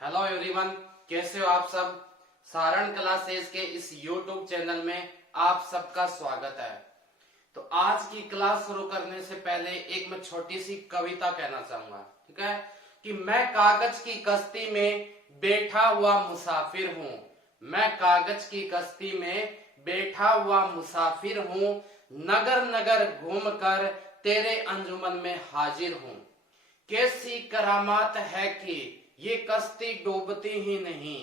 Hello everyone, कैसे हो आप सब। सारण क्लासेस के इस यूट्यूब चैनल में आप सबका स्वागत है। तो आज की क्लास शुरू करने से पहले एक मैं छोटी सी कविता कहना चाहूंगा, ठीक है। कि मैं कागज की कश्ती में बैठा हुआ मुसाफिर हूँ। मैं कागज की कश्ती में बैठा हुआ मुसाफिर हूँ। नगर नगर घूमकर तेरे अंजुमन में हाजिर हूँ। कैसी करामात है कि ये कश्ती डूबती ही नहीं।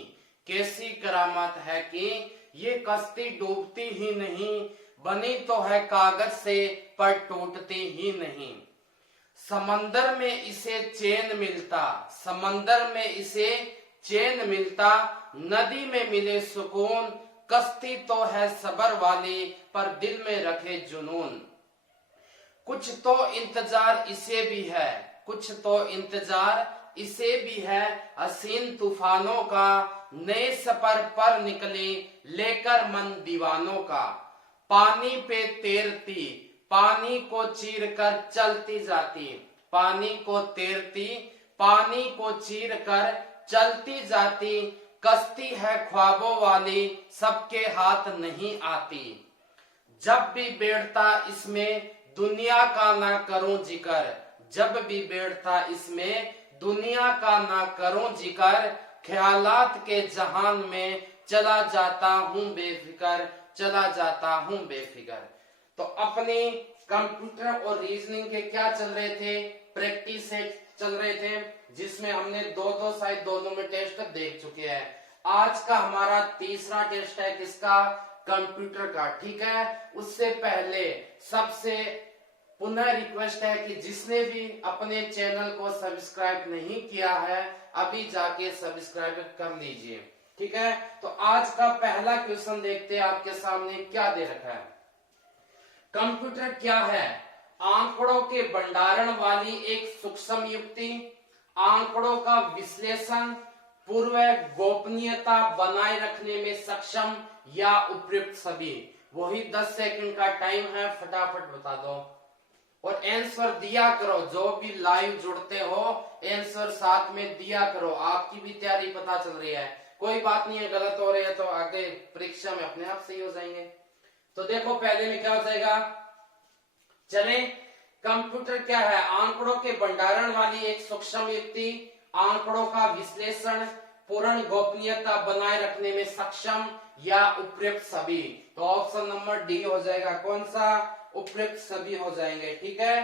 कैसी करामात है कि ये कश्ती डूबती ही नहीं। बनी तो है कागज से पर टूटती ही नहीं। समंदर में इसे चैन मिलता, समंदर में इसे चैन मिलता। नदी में मिले सुकून। कश्ती तो है सबर वाली पर दिल में रखे जुनून। कुछ तो इंतजार इसे भी है, कुछ तो इंतजार इसे भी है। हसीन तूफानों का नए सफर पर निकले लेकर मन दीवानों का। पानी पे तैरती, पानी को चीर कर चलती जाती। पानी को तैरती, पानी को चीर कर चलती जाती। कश्ती है ख्वाबों वाली, सबके हाथ नहीं आती। जब भी बैठता इसमें दुनिया का ना करूं जिक्र। जब भी बैठता इसमें दुनिया का ना करूं जिक्र। ख्यालात के जहान में चला जाता हूं बेफिक्र, चला जाता हूं बेफिक्र। तो अपने कंप्यूटर और रीजनिंग के क्या चल रहे थे, प्रैक्टिस सेट चल रहे थे, जिसमें हमने दो शायद दोनों में टेस्ट देख चुके हैं। आज का हमारा तीसरा टेस्ट है किसका, कंप्यूटर का, ठीक है। उससे पहले सबसे पुनः रिक्वेस्ट है कि जिसने भी अपने चैनल को सब्सक्राइब नहीं किया है अभी जाके सब्सक्राइब कर लीजिए, ठीक है। तो आज का पहला क्वेश्चन देखते हैं आपके सामने क्या दे रखा है। कंप्यूटर क्या है? आंकड़ों के भंडारण वाली एक सूक्ष्म युक्ति, आंकड़ों का विश्लेषण, पूर्व गोपनीयता बनाए रखने में सक्षम या उपयुक्त सभी। वही 10 सेकंड का टाइम है, फटाफट बता दो और आंसर दिया करो। जो भी लाइव जुड़ते हो आंसर साथ में दिया करो, आपकी भी तैयारी पता चल रही है। कोई बात नहीं है, गलत हो रही है तो आगे परीक्षा में अपने आप सही हो जाएंगे। तो देखो पहले में क्या हो जाएगा, चले। कंप्यूटर क्या है? आंकड़ों के भंडारण वाली एक सूक्ष्म युक्ति, आंकड़ों का विश्लेषण, पूर्ण गोपनीयता बनाए रखने में सक्षम या उपयुक्त सभी। तो ऑप्शन नंबर डी हो जाएगा। कौन सा? उपयुक्त सभी हो जाएंगे, ठीक है।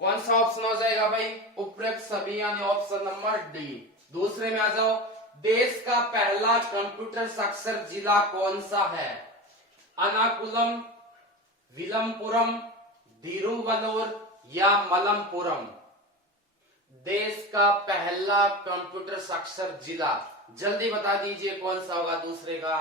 कौन सा ऑप्शन हो जाएगा भाई? उपयुक्त सभी, यानी ऑप्शन नंबर डी। दूसरे में आ जाओ। देश का पहला कंप्यूटर साक्षर जिला कौन सा है? अनाकुलम, विलमपुरम, धीरुवल्लुर या मलमपुरम। देश का पहला कंप्यूटर साक्षर जिला, जल्दी बता दीजिए कौन सा होगा दूसरे का।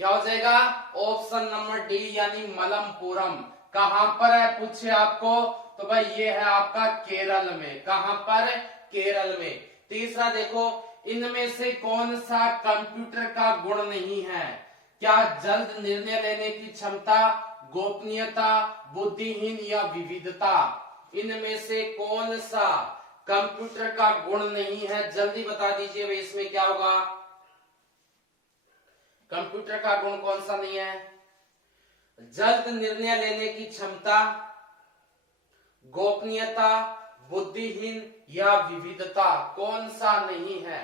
क्या हो जाएगा? ऑप्शन नंबर डी यानी मलमपुरम। कहां पर है पूछे आपको, तो भाई ये है आपका केरल में। कहां पर? केरल में। तीसरा देखो, इनमें से कौन सा कंप्यूटर का गुण नहीं है? क्या जल्द निर्णय लेने की क्षमता, गोपनीयता, बुद्धिहीन या विविधता। इनमें से कौन सा कंप्यूटर का गुण नहीं है? जल्दी बता दीजिए भाई, इसमें क्या होगा? कंप्यूटर का गुण कौन सा नहीं है? जल्द निर्णय लेने की क्षमता, गोपनीयता, बुद्धिहीन या विविधता। कौन सा नहीं है?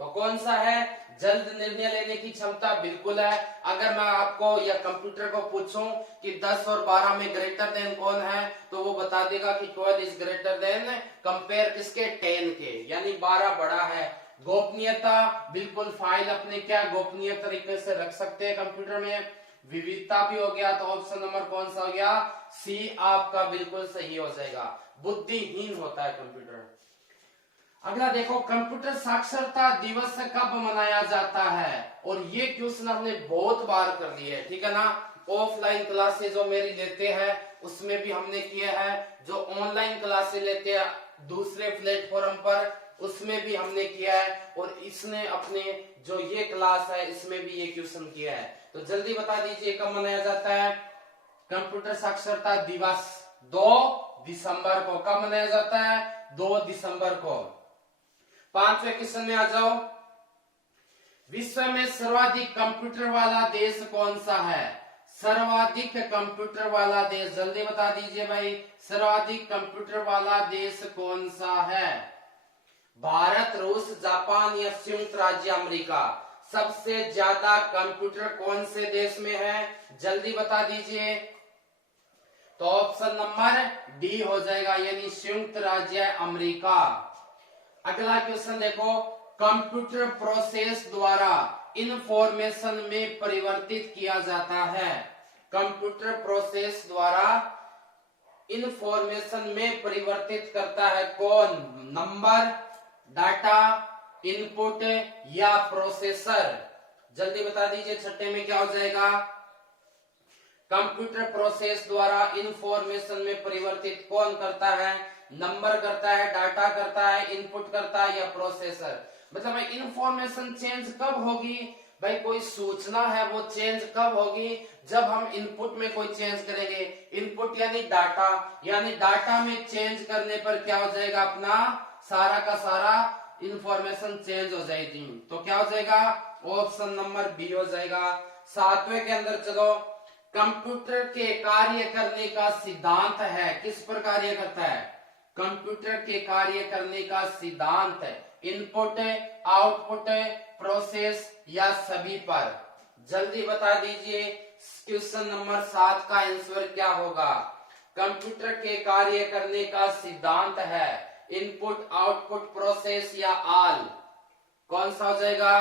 तो कौन सा है? जल्द निर्णय लेने की क्षमता बिल्कुल है। अगर मैं आपको या कंप्यूटर को पूछूं कि 10 और 12 में ग्रेटर देन कौन है, तो वो बता देगा कि 12 इज ग्रेटर देन कंपेयर किसके? 10 के, यानी 12 बड़ा है। गोपनीयता बिल्कुल, फाइल अपने क्या गोपनीय तरीके से रख सकते हैं कंप्यूटर में। विविधता भी हो गया, तो ऑप्शन नंबर कौन सा हो गया? सी आपका बिल्कुल सही हो जाएगा। बुद्धिहीन होता है कंप्यूटर। अगला देखो, कंप्यूटर साक्षरता दिवस कब मनाया जाता है? और ये क्वेश्चन हमने बहुत बार कर लिए है, ठीक है ना। ऑफलाइन क्लासेस जो मेरी लेते हैं उसमें भी हमने किया है, जो ऑनलाइन क्लासेस लेते हैं दूसरे प्लेटफॉर्म पर उसमें भी हमने किया है, और इसने अपने जो ये क्लास है इसमें भी ये क्वेश्चन किया है। तो जल्दी बता दीजिए कब मनाया जाता है? कंप्यूटर साक्षरता दिवस 2 दिसंबर को कब मनाया जाता है? 2 दिसंबर को। 5वें क्वेश्चन में आ जाओ। विश्व में सर्वाधिक कंप्यूटर वाला देश कौन सा है? सर्वाधिक कंप्यूटर वाला देश, जल्दी बता दीजिए भाई, सर्वाधिक कंप्यूटर वाला देश कौन सा है? भारत, रूस, जापान या संयुक्त राज्य अमेरिका? सबसे ज्यादा कंप्यूटर कौन से देश में है? जल्दी बता दीजिए। तो ऑप्शन नंबर डी हो जाएगा, यानी संयुक्त राज्य अमेरिका। अगला क्वेश्चन देखो, कंप्यूटर प्रोसेस द्वारा इंफॉर्मेशन में परिवर्तित किया जाता है। कंप्यूटर प्रोसेस द्वारा इंफॉर्मेशन में परिवर्तित करता है कौन? नंबर, डाटा, इनपुट या प्रोसेसर? जल्दी बता दीजिए, छठे में क्या हो जाएगा? कंप्यूटर प्रोसेस द्वारा इंफॉर्मेशन में परिवर्तित कौन करता है? नंबर करता है, डाटा करता है, इनपुट करता है या प्रोसेसर? मतलब इंफॉर्मेशन चेंज कब होगी भाई? कोई सूचना है वो चेंज कब होगी? जब हम इनपुट में कोई चेंज करेंगे। इनपुट यानी डाटा, यानी डाटा में चेंज करने पर क्या हो जाएगा? अपना सारा का सारा इंफॉर्मेशन चेंज हो जाएगी। तो क्या हो जाएगा? ऑप्शन नंबर बी हो जाएगा। 7वें के अंदर चलो, कंप्यूटर के कार्य करने का सिद्धांत है, किस पर कार्य करता है? कंप्यूटर के कार्य करने का सिद्धांत इनपुट, आउटपुट, प्रोसेस या सभी पर? जल्दी बता दीजिए, क्वेश्चन नंबर 7 का आंसर क्या होगा? कंप्यूटर के कार्य करने का सिद्धांत है इनपुट, आउटपुट, प्रोसेस या ऑल? कौन सा हो जाएगा?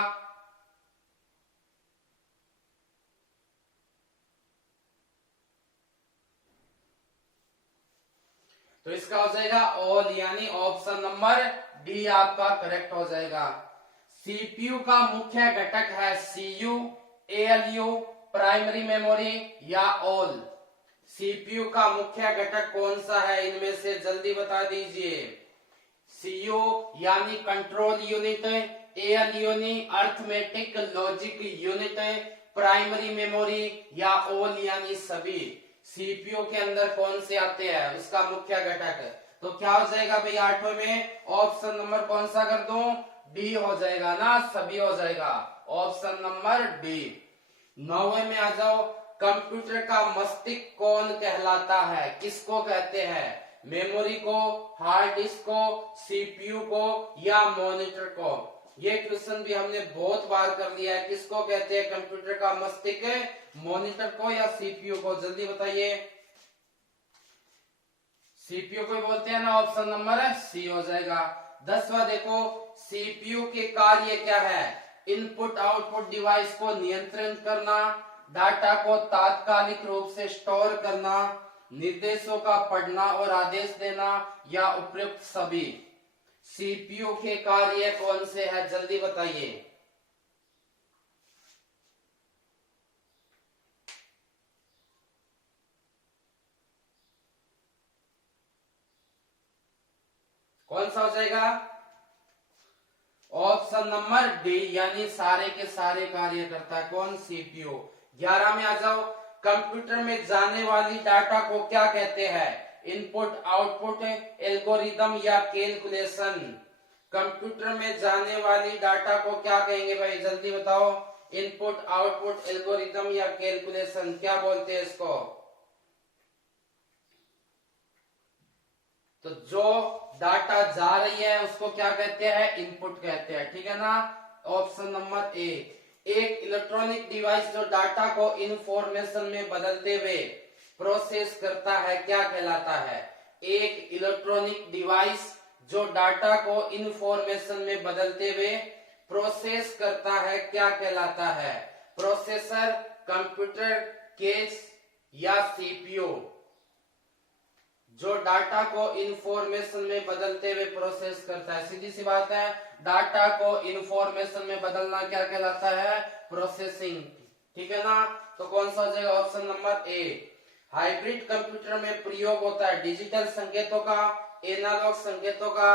तो इसका हो जाएगा ऑल, यानी ऑप्शन नंबर डी आपका करेक्ट हो जाएगा। सीपीयू का मुख्य घटक है सीयू, एएलयू, प्राइमरी मेमोरी या ऑल? सीपीयू का मुख्य घटक कौन सा है इनमें से? जल्दी बता दीजिए। सीयू यानी कंट्रोल यूनिट, एएलयू यानी arithmetic logic unit, primary memory या ऑल यानी सभी? सीपीयू के अंदर कौन से आते हैं उसका मुख्य घटक? तो क्या हो जाएगा भाई 8वें में? ऑप्शन नंबर कौन सा कर दूं? डी हो जाएगा ना, सभी हो जाएगा। Option number D. 9वें में आ जाओ, कंप्यूटर का मस्तिष्क कौन कहलाता है? किसको कहते हैं? मेमोरी को, हार्ड डिस्क को, सीपीयू को या मॉनिटर को? ये क्वेश्चन भी हमने बहुत बार कर लिया है। किसको कहते हैं कंप्यूटर का मस्तिष्क? मॉनिटर को या सीपीयू को? जल्दी बताइए। सीपीयू को बोलते हैं ना, ऑप्शन नंबर सी हो जाएगा। 10वां देखो, सीपीयू के कार्य क्या है? इनपुट आउटपुट डिवाइस को नियंत्रित करना, डाटा को तात्कालिक रूप से स्टोर करना, निर्देशों का पढ़ना और आदेश देना या उपयुक्त सभी? सीपीयू के कार्य कौन से है? जल्दी बताइए। कौन सा हो जाएगा? ऑप्शन नंबर डी, यानी सारे के सारे कार्य करता है कौन? सीपीयू। 11 में आ जाओ, कंप्यूटर में जाने वाली डाटा को क्या कहते हैं? इनपुट, आउटपुट, एल्गोरिदम या कैलकुलेशन? कंप्यूटर में जाने वाली डाटा को क्या कहेंगे भाई? जल्दी बताओ। इनपुट, आउटपुट, एल्गोरिदम या कैलकुलेशन? क्या बोलते हैं इसको? तो जो डाटा जा रही है उसको क्या कहते हैं? इनपुट कहते हैं, ठीक है ना। Option number A. एक इलेक्ट्रॉनिक डिवाइस जो डाटा को इंफॉर्मेशन में बदलते हुए प्रोसेस करता है क्या कहलाता है? एक इलेक्ट्रॉनिक डिवाइस जो डाटा को इंफॉर्मेशन में बदलते हुए प्रोसेस करता है क्या कहलाता है? प्रोसेसर, कंप्यूटर, केस या सीपीयू? जो डाटा को इंफॉर्मेशन में बदलते हुए प्रोसेस करता है, सीधी सी बात है, डाटा को इंफॉर्मेशन में बदलना क्या कहलाता है? प्रोसेसिंग, ठीक है ना। तो कौन सा हो जाएगा? Option number A. Hybrid computer में प्रयोग होता है डिजिटल संकेतों का, एनालॉग संकेतों का,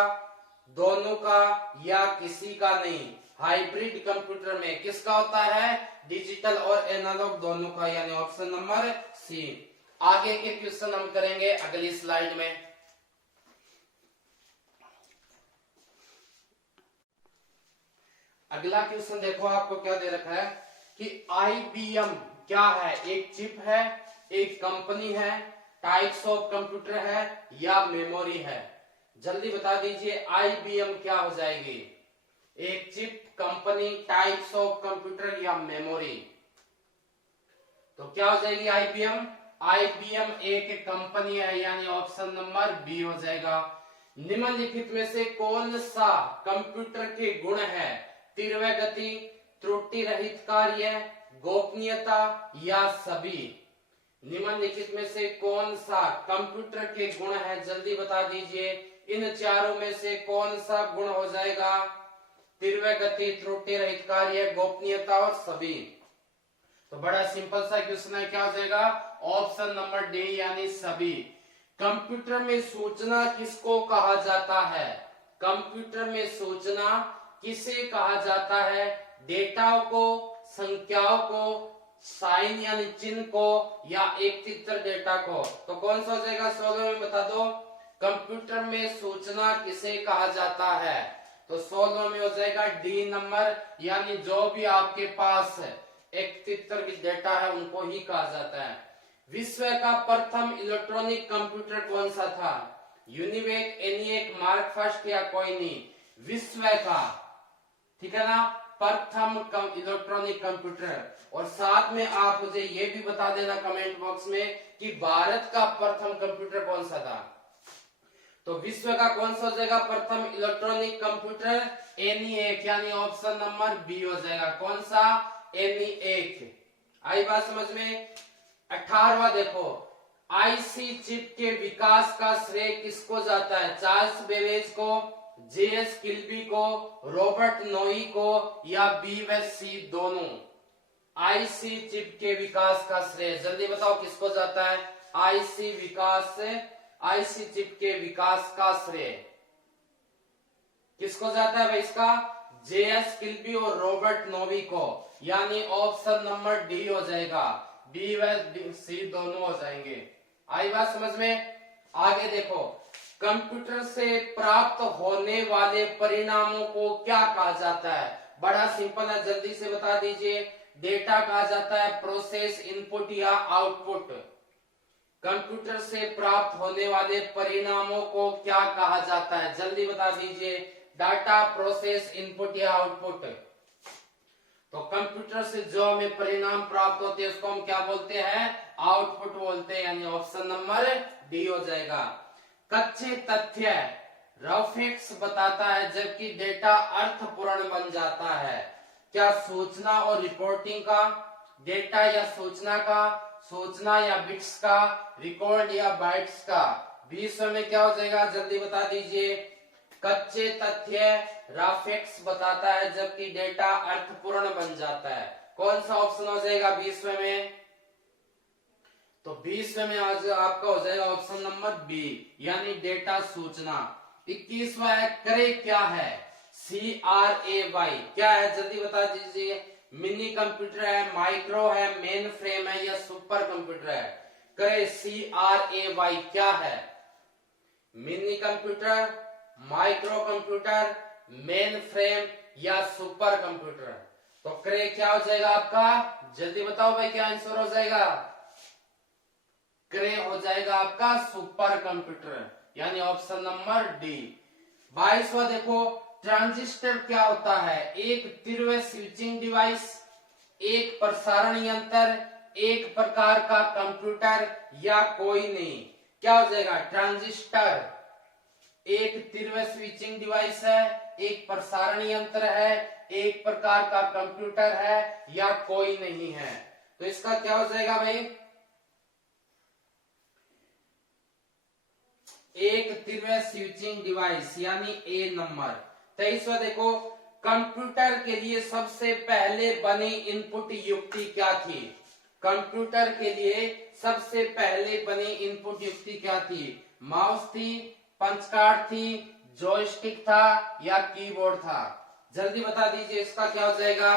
दोनों का या किसी का नहीं? हाइब्रिड कंप्यूटर में किसका होता है? डिजिटल और एनालॉग दोनों का, यानी ऑप्शन नंबर सी। आगे के क्वेश्चन हम करेंगे अगली स्लाइड में। अगला क्वेश्चन देखो, आपको क्या दे रखा है कि आईबीएम क्या है? एक चिप है, एक कंपनी है, टाइप्स ऑफ कंप्यूटर है या मेमोरी है? जल्दी बता दीजिए आईबीएम क्या हो जाएगी? एक chip, company, types of computer या मेमोरी? तो क्या हो जाएगी आईबीएम? आईबीएम एक कंपनी है, यानी ऑप्शन नंबर बी हो जाएगा। निम्नलिखित में से कौन सा कंप्यूटर के गुण है? तीव्र गति, त्रुटि रहित कार्य, गोपनीयता या सभी? निम्नलिखित में से कौन सा कंप्यूटर के गुण है? जल्दी बता दीजिए, इन चारों में से कौन सा गुण हो जाएगा? तीव्र गति, त्रुटि रहित कार्य, गोपनीयता और सभी। तो बड़ा सिंपल सा क्वेश्चन है, क्या हो जाएगा? ऑप्शन नंबर डी यानी सभी। कंप्यूटर में सूचना किसको कहा जाता है? कंप्यूटर में सूचना किसे कहा जाता है? डेटा को, संख्याओं को, साइन यानी चिन्ह को या एकत्रित डेटा को? तो कौन सा हो जाएगा? 16 में बता दो, कंप्यूटर में सूचना किसे कहा जाता है? तो 16 में हो जाएगा डी नंबर, यानी जो भी आपके पास एकत्रित डेटा है उनको ही कहा जाता है। विश्व का प्रथम इलेक्ट्रॉनिक कंप्यूटर कौन सा था? यूनिवेक, एनिएक, मार्क फर्स्ट या कोई नहीं? विश्व का, ठीक है ना, प्रथम इलेक्ट्रॉनिक कंप्यूटर। और साथ में आप मुझे ये भी बता देना कमेंट बॉक्स में कि भारत का प्रथम कंप्यूटर कौन सा था? तो विश्व का कौन सा हो जाएगा प्रथम इलेक्ट्रॉनिक कंप्यूटर? एनिएक, यानी ऑप्शन नंबर बी हो जाएगा। कौन सा? एनिएक। आई बात समझ में? 18वां देखो, आईसी चिप के विकास का श्रेय किसको जाता है? चार्ल्स बेबेज को, जेएस किल्बी को, रॉबर्ट नोई को या बी व सी दोनों? आईसी चिप के विकास का श्रेय जल्दी बताओ किसको जाता है? आईसी चिप के विकास का श्रेय किसको जाता है भाई? इसका जेएस किल्बी और रॉबर्ट नोवी को, यानी ऑप्शन नंबर डी हो जाएगा। बी व सी दोनों हो जाएंगे। आई बात समझ में? आगे देखो, कंप्यूटर से प्राप्त होने वाले परिणामों को क्या कहा जाता है? बड़ा सिंपल है, जल्दी से बता दीजिए। डेटा कहा जाता है, प्रोसेस, इनपुट या आउटपुट? कंप्यूटर से प्राप्त होने वाले परिणामों को क्या कहा जाता है? जल्दी बता दीजिए। डाटा, प्रोसेस, इनपुट या आउटपुट? तो कंप्यूटर से जो हमें परिणाम प्राप्त होते हैं उसको हम क्या बोलते हैं? आउटपुट बोलते हैं, यानी ऑप्शन नंबर डी हो जाएगा। कच्चे तथ्य रफेक्स बताता है जबकि डेटा अर्थपूर्ण बन जाता है। क्या सूचना और रिपोर्टिंग का, डेटा या सूचना का, सूचना या बिट्स का, रिकॉर्ड या बाइट्स का? 20 में क्या हो जाएगा? जल्दी बता दीजिए। कच्चे तथ्य राफेक्स बताता है जबकि डेटा अर्थपूर्ण बन जाता है। कौन सा ऑप्शन हो जाएगा 20वें में? तो 20वें में आज आपका हो जाएगा ऑप्शन नंबर बी, यानी डेटा सूचना। 21वां है, करे क्या है? CRAY क्या है? जल्दी बता दीजिए। मिनी कंप्यूटर है, माइक्रो है, मेन फ्रेम है या सुपर कंप्यूटर है? करे CRAY क्या है? Mini computer, micro computer, main frame या सुपर कंप्यूटर? तो करे क्या हो जाएगा आपका? जल्दी बताओ भाई, क्या आंसर हो जाएगा? करे हो जाएगा आपका सुपर कंप्यूटर, यानी ऑप्शन नंबर डी। 22वां देखो, ट्रांजिस्टर क्या होता है? एक तीव्र स्विचिंग डिवाइस, एक प्रसारण यंत्र, एक प्रकार का कंप्यूटर या कोई नहीं? क्या हो जाएगा? ट्रांजिस्टर एक तीव्र स्विचिंग डिवाइस है, एक प्रसारण यंत्र है, एक प्रकार का कंप्यूटर है या कोई नहीं है? तो इसका क्या हो जाएगा भाई? एक तीव्र स्विचिंग डिवाइस, यानी ए नंबर। 23वां देखो, कंप्यूटर के लिए सबसे पहले बनी इनपुट युक्ति क्या थी? कंप्यूटर के लिए सबसे पहले बनी इनपुट युक्ति क्या थी? माउस थी, पंचकार्ड थी, जॉयस्टिक था या कीबोर्ड था? जल्दी बता दीजिए, इसका क्या हो जाएगा?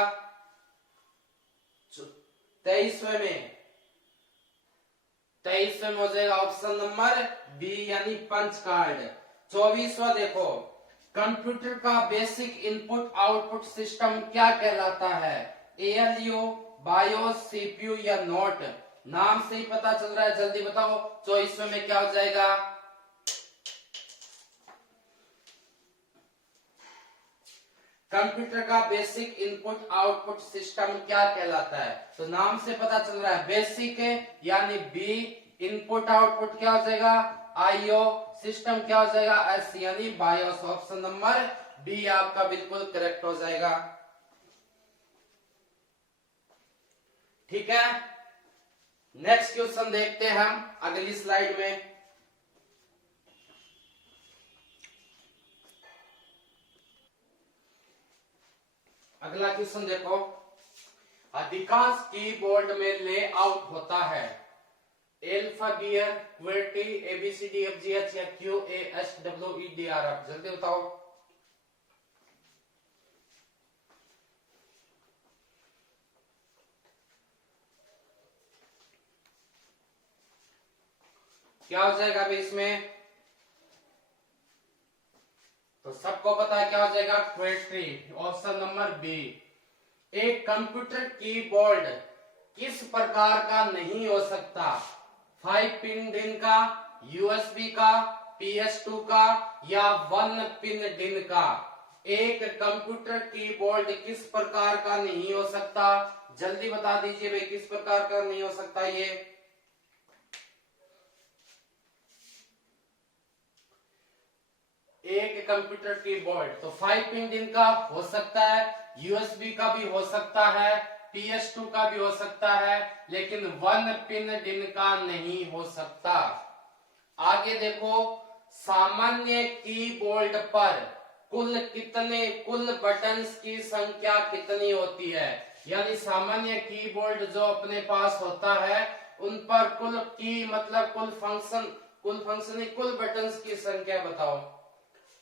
23वें में 23वें में हो जाएगा ऑप्शन नंबर बी यानी पंच कार्ड। 24वां देखो, कंप्यूटर का बेसिक इनपुट आउटपुट सिस्टम क्या कहलाता है? एएलयू, बायोस, सीपीयू या नोट? नाम से ही पता चल रहा है, जल्दी बताओ 24वें में क्या हो जाएगा? कंप्यूटर का बेसिक इनपुट आउटपुट सिस्टम क्या कहलाता है? तो नाम से पता चल रहा है बेसिक है यानी बी, इनपुट आउटपुट क्या हो जाएगा? आईओ, सिस्टम क्या हो जाएगा? एस यानी बायोस। ऑप्शन नंबर बी आपका बिल्कुल करेक्ट हो जाएगा। ठीक है, नेक्स्ट क्वेश्चन देखते हैं हम अगली स्लाइड में। अगला क्वेश्चन देखो, अधिकांश कीबोर्ड में लेआउट होता है अल्फागियर, क्वेर्टी, एबीसीडी, एफजीएच या Q A S W E D R F? जल्दी बताओ। क्या हो जाएगा अभी इसमें? तो सबको पता है क्या हो जाएगा? क्वेर्टी। Option number B. एक कंप्यूटर कीबोर्ड किस प्रकार का नहीं हो सकता? 5 पिन डिन का, यूएसबी का, PS2 का या 1 पिन डिन का? एक कंप्यूटर कीबोर्ड किस प्रकार का नहीं हो सकता? जल्दी बता दीजिए भाई, किस प्रकार का नहीं हो सकता ये? एक कंप्यूटर कीबोर्ड तो 5 पिन डिन का हो सकता है, यूएसबी का भी हो सकता है, PS2 का भी हो सकता है, लेकिन 1 पिन डिन का नहीं हो सकता। आगे देखो, सामान्य कीबोर्ड पर कुल बटन्स की संख्या कितनी होती है? यानी सामान्य कीबोर्ड जो अपने पास होता है उन पर कुल की मतलब कुल बटन्स की संख्या बताओ।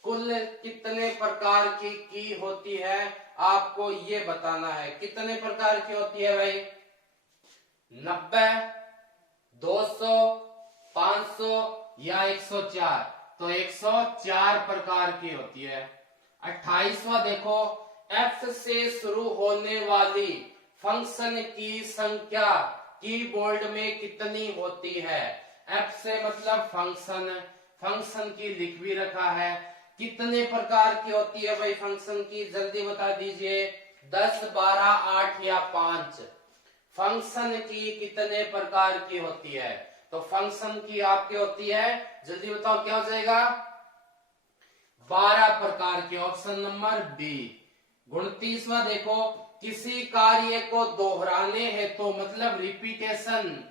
कुल कितने प्रकार की होती है आपको ये बताना है। कितने प्रकार की होती है भाई? 90, 200, 500 या 104? तो 104 प्रकार की होती है। 28वां देखो, F से शुरू होने वाली फंक्शन की संख्या कीबोर्ड में कितनी होती है? F से मतलब फंक्शन की लिख भी रखा है। कितने प्रकार की होती है भाई फंक्शन की? जल्दी बता दीजिए। 10, 12, 8 या 5? फंक्शन की कितने प्रकार की होती है? तो फंक्शन की आपकी होती है, जल्दी बताओ क्या हो जाएगा? 12 प्रकार की। Option number B. 29वां देखो, किसी कार्य को दोहराने हेतु मतलब रिपीटेशन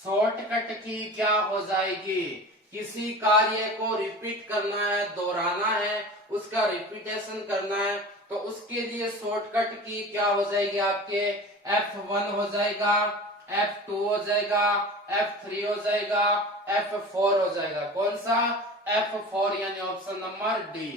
शॉर्टकट की क्या हो जाएगी? किसी कार्य को रिपीट करना है, दोहराना है, उसका रिपीटेशन करना है, तो उसके लिए शॉर्टकट की क्या हो जाएगी आपके? F1 हो जाएगा, F2 हो जाएगा, F3 हो जाएगा, F4 हो जाएगा। कौन सा? F4 यानी ऑप्शन नंबर डी।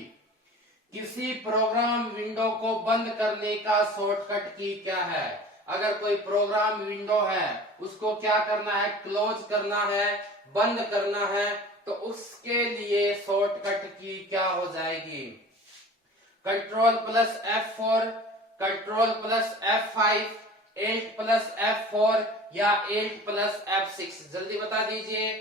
किसी प्रोग्राम विंडो को बंद करने का शॉर्टकट की क्या है? अगर कोई प्रोग्राम विंडो है उसको क्या करना है? क्लोज करना है, बंद करना है, तो उसके लिए शॉर्टकट की क्या हो जाएगी? Control plus F4, control plus F5, 8 plus F4 या 8 प्लस F6? जल्दी बता दीजिए।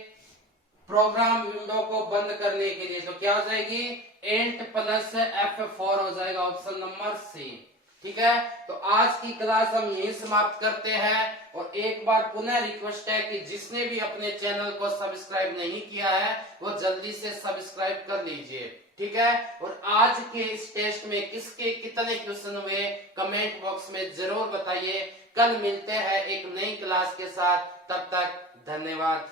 प्रोग्राम विंडो को बंद करने के लिए तो क्या हो जाएगी? 8 प्लस F4 हो जाएगा। Option number C. ठीक है, तो आज की क्लास हम यही समाप्त करते हैं। और एक बार पुनः रिक्वेस्ट है कि जिसने भी अपने चैनल को सब्सक्राइब नहीं किया है वो जल्दी से सब्सक्राइब कर लीजिए। ठीक है, और आज के इस टेस्ट में किसके कितने क्वेश्चन हुए कमेंट बॉक्स में जरूर बताइए। कल मिलते हैं एक नई क्लास के साथ, तब तक धन्यवाद।